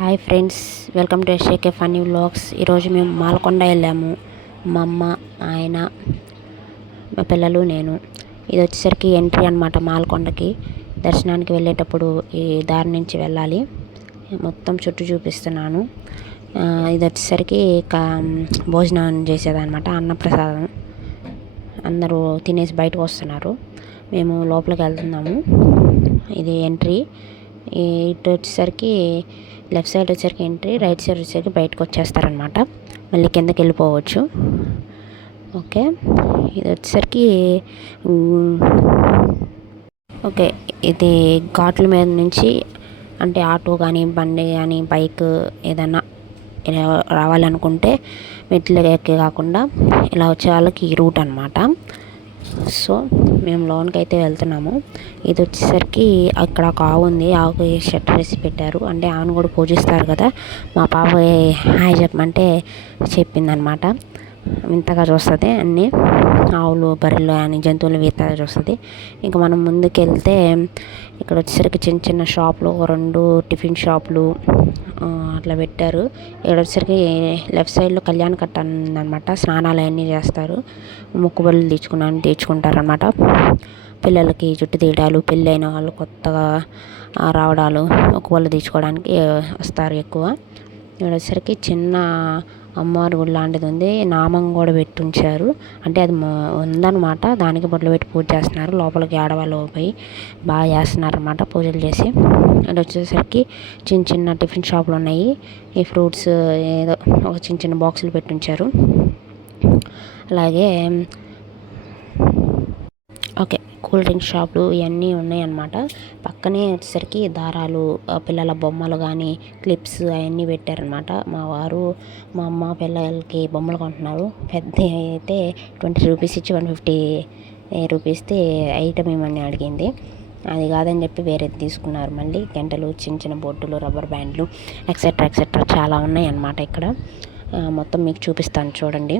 Hi friends, welcome to SAK funny vlogs. ఈరోజు మేము మాలకొండ వెళ్ళాము. మా అమ్మ, ఆయన, మా పిల్లలు, నేను. ఇది వచ్చేసరికి ఎంట్రీ అనమాట మాలకొండకి. దర్శనానికి వెళ్ళేటప్పుడు ఈ దారి నుంచి వెళ్ళాలి. మొత్తం చుట్టూ చూపిస్తున్నాను. ఇది వచ్చేసరికి భోజనం చేసేదన్నమాట, అన్నప్రసాదం. అందరూ తినేసి బయటకు వస్తున్నారు, మేము లోపలికి వెళ్తున్నాము. ఇది ఎంట్రీ. ఇటు వచ్చేసరికి లెఫ్ట్ సైడ్ వచ్చేసరికి ఎంట్రీ, రైట్ సైడ్ వచ్చేసరికి బయటకు వచ్చేస్తారనమాట. మళ్ళీ కిందకి వెళ్ళిపోవచ్చు. ఓకే, ఇది వచ్చేసరికి ఓకే, ఇది ఘాట్ల మీద నుంచి అంటే ఆటో కానీ, బండి కానీ, బైక్ ఏదైనా రావాలనుకుంటే మెట్లు ఎక్కి కాకుండా ఇలా వచ్చే వాళ్ళకి ఈ రూట్ అనమాట. సో మేము లోన్కి అయితే వెళ్తున్నాము. ఇది వచ్చేసరికి అక్కడ ఒక ఆవు ఉంది. ఆవుకి షట్టర్ వేసి పెట్టారు, అంటే ఆవును కూడా పూజిస్తారు కదా. మా పాప హాయ్ చెప్పమంటే చెప్పిందనమాట. వింతగా చూస్తుంది, అన్నీ ఆవులు, బర్రెలు అని జంతువులు వింతగా చూస్తుంది. ఇంకా మనం ముందుకు వెళ్తే ఇక్కడ వచ్చేసరికి చిన్న చిన్న షాపులు, 2 టిఫిన్ షాపులు అట్లా పెట్టారు. ఇక్కడ వచ్చేసరికి లెఫ్ట్ సైడ్లో కళ్యాణ కట్ట ఉందన్నమాట. స్నానాలు అవన్నీ చేస్తారు, మొక్కుబడులు తీర్చుకుంటారనమాట. పిల్లలకి జుట్టు తీయడాలు, పెళ్ళైన వాళ్ళు కొత్తగా రావడాలు, మొక్కుబడులు తీర్చుకోవడానికి వస్తారు ఎక్కువ. ఇక్కడ వచ్చేసరికి చిన్న అమ్మవారి గుడి లాంటిది ఉంది, నామం కూడా పెట్టి ఉంచారు. అంటే అది ఉందన్నమాట, దానికి బొట్లు పెట్టి పూజ చేస్తున్నారు. లోపలికి ఆడవాళ్ళు పోయి బాగా చేస్తున్నారు అన్నమాట, పూజలు చేసి. అది వచ్చేసరికి చిన్న చిన్న టిఫిన్ షాపులు ఉన్నాయి. ఈ ఫ్రూట్స్ ఏదో ఒక చిన్న చిన్న బాక్సులు పెట్టి ఉంచారు. అలాగే ఓకే, కూల్ డ్రింక్ షాపులు ఇవన్నీ ఉన్నాయి అన్నమాట. పక్కనే వచ్చేసరికి దారాలు, పిల్లల బొమ్మలు కానీ, క్లిప్స్ అవన్నీ పెట్టారనమాట. మా వారు, మా అమ్మ పిల్లలకి బొమ్మలు కొంటున్నారు. పెద్ద అయితే 20 రూపీస్ ఇచ్చి 150 రూపీస్ది ఐటమ్ ఇవ్వమని అడిగింది. అది కాదని చెప్పి వేరేది తీసుకున్నారు. మళ్ళీ గంటలు, చిన్న చిన్న బొట్టులు, రబ్బర్ బ్యాండ్లు, ఎక్సెట్రా ఎక్సెట్రా చాలా ఉన్నాయి అన్నమాట. ఇక్కడ మొత్తం మీకు చూపిస్తాను చూడండి.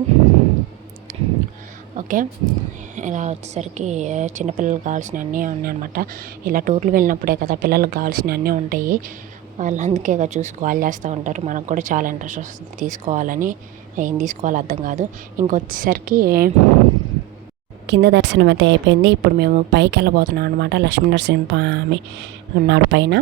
ఓకే, ఇలా వచ్చేసరికి చిన్నపిల్లలకు కావాల్సినవి అన్నీ ఉన్నాయన్నమాట. ఇలా టూర్లు వెళ్ళినప్పుడే కదా పిల్లలకు కావాల్సినవి అన్నీ ఉంటాయి. వాళ్ళు అందుకే చూసి కాల్ చేస్తూ ఉంటారు. మనకు కూడా చాలా ఇంట్రెస్ట్ వస్తుంది తీసుకోవాలని. ఏం తీసుకోవాలో అర్థం కాదు. ఇంకొచ్చేసరికి కింద దర్శనం అయితే అయిపోయింది. ఇప్పుడు మేము పైకి వెళ్ళబోతున్నాం అనమాట. లక్ష్మీనరసింహస్వామి ఉన్నాడు పైన,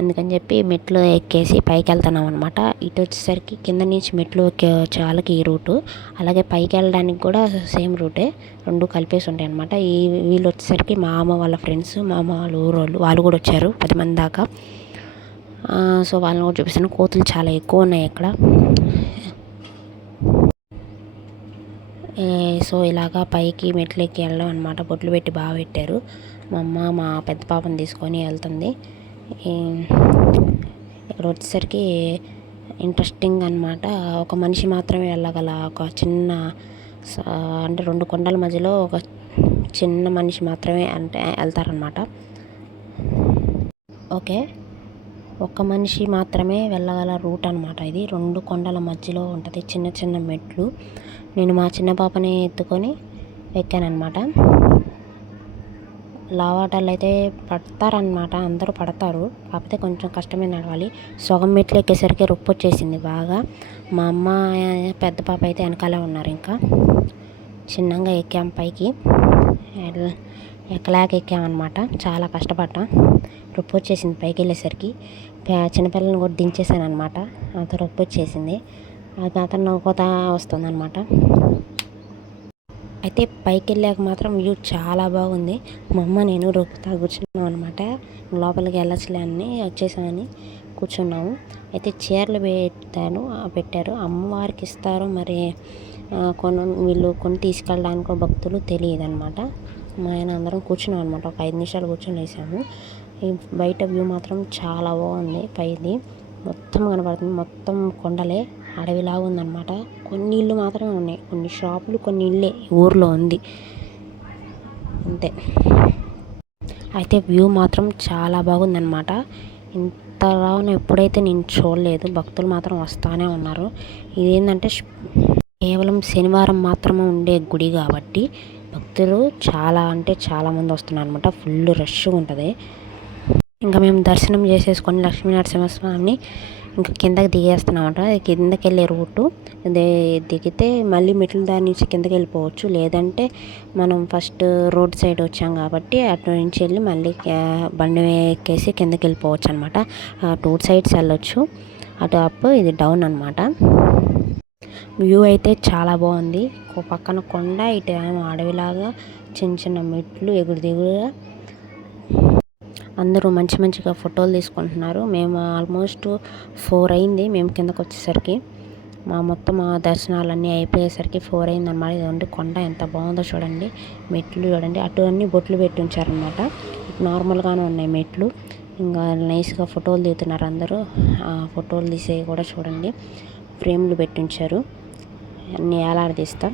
అందుకని చెప్పి మెట్లు ఎక్కేసి పైకి వెళ్తున్నాం అనమాట. ఇటు వచ్చేసరికి కింద నుంచి మెట్లు ఎక్కే వాళ్ళకి ఈ రూటు, అలాగే పైకి వెళ్ళడానికి కూడా సేమ్ రూటే, 2 కలిపేసి ఉంటాయి అనమాట. వీళ్ళు వచ్చేసరికి మా అమ్మ వాళ్ళ ఫ్రెండ్స్, మా అమ్మ వాళ్ళ ఊరోళ్ళు, వాళ్ళు కూడా వచ్చారు 10 మంది దాకా. సో వాళ్ళని కూడా చూపిస్తాను. కోతులు చాలా ఎక్కువ ఉన్నాయి ఇక్కడ. సో ఇలాగా పైకి మెట్లు ఎక్కి వెళ్ళడం అనమాట. బొట్లు పెట్టి బాగా పెట్టారు. మా అమ్మ మా పెద్ద పాపని తీసుకొని వెళ్తుంది. ఇక్కడ వచ్చేసరికి ఇంట్రెస్టింగ్ అనమాట. ఒక మనిషి మాత్రమే వెళ్ళగల ఒక చిన్న, అంటే 2 కొండల మధ్యలో ఒక చిన్న మనిషి మాత్రమే అంటే వెళ్తారనమాట. ఓకే, ఒక మనిషి మాత్రమే వెళ్ళగల రూట్ అనమాట ఇది. 2 కొండల మధ్యలో ఉంటుంది, చిన్న చిన్న మెట్లు. నేను మా చిన్న పాపని ఎత్తుకొని ఎక్కానమాట. లావాటాలు అయితే పడతారనమాట, అందరూ పడతారు, కాకపోతే కొంచెం కష్టమే నడవాలి. సగం మెట్లు ఎక్కేసరికి రొప్పి వచ్చేసింది బాగా. మా అమ్మ పెద్ద పాప అయితే వెనకాలే ఉన్నారు. ఇంకా చిన్నగా ఎక్కాం పైకి, ఎక్కలేక ఎక్కామన్నమాట. చాలా కష్టపడ్డాం, రొప్పి వచ్చేసింది పైకి వెళ్ళేసరికి. చిన్నపిల్లలను కూడా దించేసాను అనమాట, అంత రొప్పి వచ్చేసింది. అది మాత్రం నవ్వుకోతా వస్తుంది అనమాట. అయితే పైకి వెళ్ళాక మాత్రం వ్యూ చాలా బాగుంది. మా అమ్మ నేను రొక్కుతా కూర్చున్నాం అనమాట. లోపలికి వెళ్ళచ్చులే అని వచ్చేసామని కూర్చున్నాము. అయితే చీరలు పెట్టారు, అమ్మవారికి ఇస్తారు మరి. వీళ్ళు కొని తీసుకెళ్ళడానికి భక్తులు తెలియదు అనమాట. మా ఆయన అందరం కూర్చున్నాం అనమాట. ఒక 5 నిమిషాలు కూర్చొని వేసాము. ఈ బయట వ్యూ మాత్రం చాలా బాగుంది. పైది మొత్తం కనబడుతుంది, మొత్తం కొండలే, అడవిలాగా ఉందన్నమాట. కొన్ని ఇళ్ళు మాత్రమే ఉన్నాయి, కొన్ని షాపులు, కొన్ని ఇళ్ళే ఊర్లో ఉంది అంతే. అయితే వ్యూ మాత్రం చాలా బాగుందన్నమాట. ఇంతలా ఎప్పుడైతే నేను చూడలేదు. భక్తులు మాత్రం వస్తూనే ఉన్నారు. ఇదేంటంటే కేవలం శనివారం మాత్రమే ఉండే గుడి కాబట్టి భక్తులు చాలా అంటే చాలా మంది వస్తున్నారు అనమాట. ఫుల్ రష్గా ఉంటుంది. ఇంకా మేము దర్శనం చేసేసుకొని లక్ష్మీనరసింహస్వామిని ఇంకా కిందకి దిగేస్తున్నామట. కిందకి వెళ్ళే రూటు దిగితే మళ్ళీ మెట్ల దారి నుంచి కిందకి వెళ్ళిపోవచ్చు. లేదంటే మనం ఫస్ట్ రోడ్ సైడ్ వచ్చాం కాబట్టి అటు నుంచి వెళ్ళి మళ్ళీ బండి ఎక్కేసి కిందకి వెళ్ళిపోవచ్చు అనమాట. 2 సైడ్స్ వెళ్ళొచ్చు, అటు అప్ ఇది డౌన్ అనమాట. వ్యూ అయితే చాలా బాగుంది. పక్కన కొండ, ఇటు అడవిలాగా చిన్న చిన్న మెట్లు ఎగురు దిగురుగా అందరూ మంచిగా ఫోటోలు తీసుకుంటున్నారు. మేము ఆల్మోస్ట్ 4 అయింది మేము కిందకు వచ్చేసరికి. మొత్తం దర్శనాలన్నీ అయిపోయేసరికి 4 అయింది అన్నమాట. ఇదండి కొండ ఎంత బాగుందో చూడండి, మెట్లు చూడండి, అటు అన్ని బొట్లు పెట్టి ఉంచారనమాట. నార్మల్గానే ఉన్నాయి మెట్లు. ఇంకా నైస్గా ఫోటోలు దిగుతున్నారు అందరూ. ఫోటోలు తీసేవి కూడా చూడండి, ఫ్రేమ్లు పెట్టి ఉంచారు, అన్నీ ఏలాడదీస్తా.